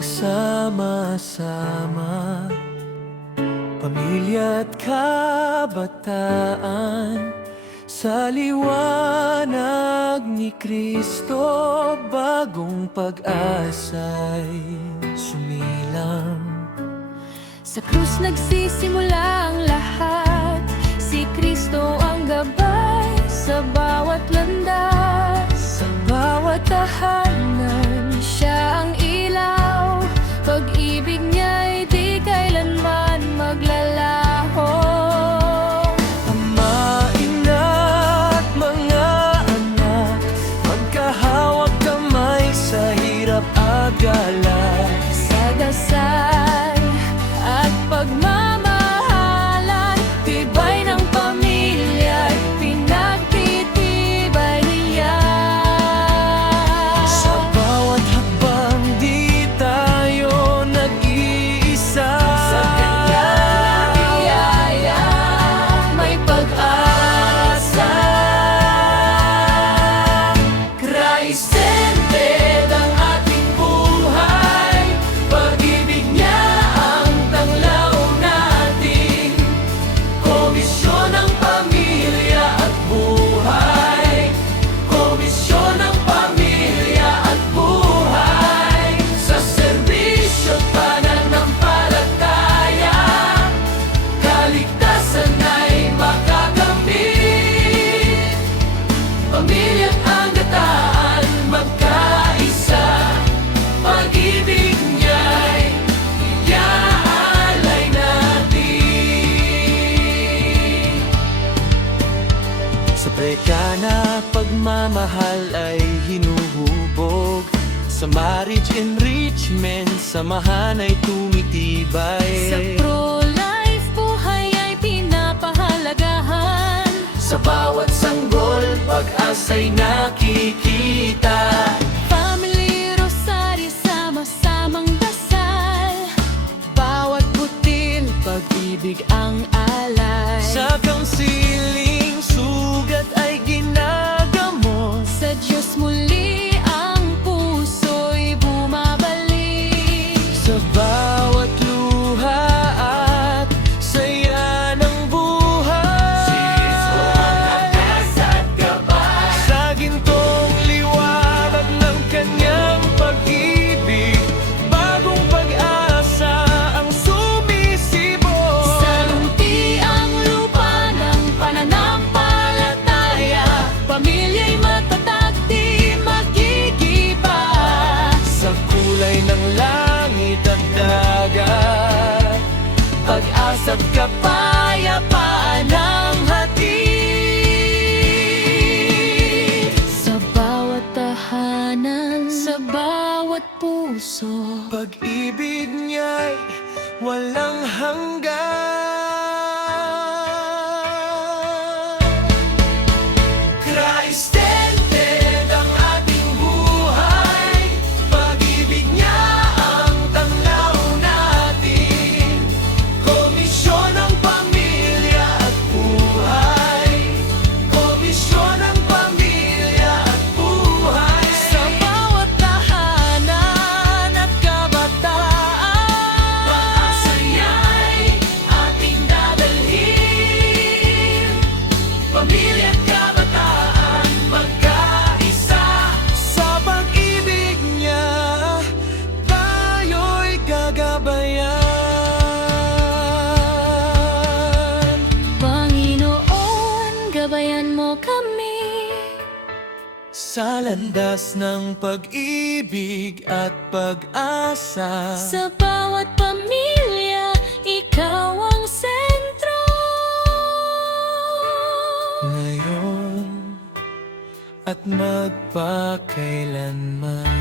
magsama-sama, pamilya at kabataan, sa liwanag ni Kristo. Bagong pag-asa'y sumilang. Sa krus nagsisimula ang lahat, si Kristo ang gabay sa bawat landas. Sa bawat Tahanan, siya ang ilaw, pag-ibig niya'y di kailanman maglalaho. Ama, ina at mga anak, magkahawak kamay sa hirap at galak. Sa dasal at pagmamahalan, tibay ng pamilya'y pinagtitibay niya. Sa bawat hakbang di tayo nag-iisa. Sa kanyang biyaya may pag-asa. Christ-centered ang ating buhay, pag-ibig niya ang tanglaw natin. Komisyon ng pamilya at buhay, komisyon ng pamilya at buhay. Sa serbisyo at pananampalataya, kaligtasan ay makakamit. Pamilya't ang gataan magkaisa, pag-ibig niya'y iaalay natin. Sa prekana, pagmamahal ay hinuhubog. Sa marriage enrichment, samahan ay tumitibay. Sa pro-life, buhay ay pinapahalagahan. Sa bawat sanggol, pag-asa'y nakikita. Family Rosary, sama-samang dasal, bawat butil, pag-ibig ang alay. Sa kaunsiling, sugat ay ginagamot. Sa Diyos muli ang puso'y bumabalik. Sa bawat luha at saya ng buhay, sa gintong liwanag ng kanyang pag-ibig, bagong pag-asa ang sumisibol. Sa luntiang lupa ng pananampalataya, pamilya'y matatag di magigiba. Sa kulay ng langit at dagat, pag-asa't kapayapaan ang hatid. Sa bawat tahanan, sa bawat puso, Pag-ibig niya'y walang hanggan. Christ-centered ang ating buhay, pag-ibig niya ang tanglaw natin. Komisyon ng pamilya at buhay, komisyon ng pamilya at buhay. sa bawat tahanan at kabataan, Pag-asa niya'y ating dadalhin. Pamilya at kabataan magkaisa. Sa pag-ibig niya, tayo'y gagabayan. Panginoon, gabayan mo kami. Sa landas ng pag-ibig at pag-asa, Sa bawat pamilya, ikaw ang sentro. ngayon at magpakailanman.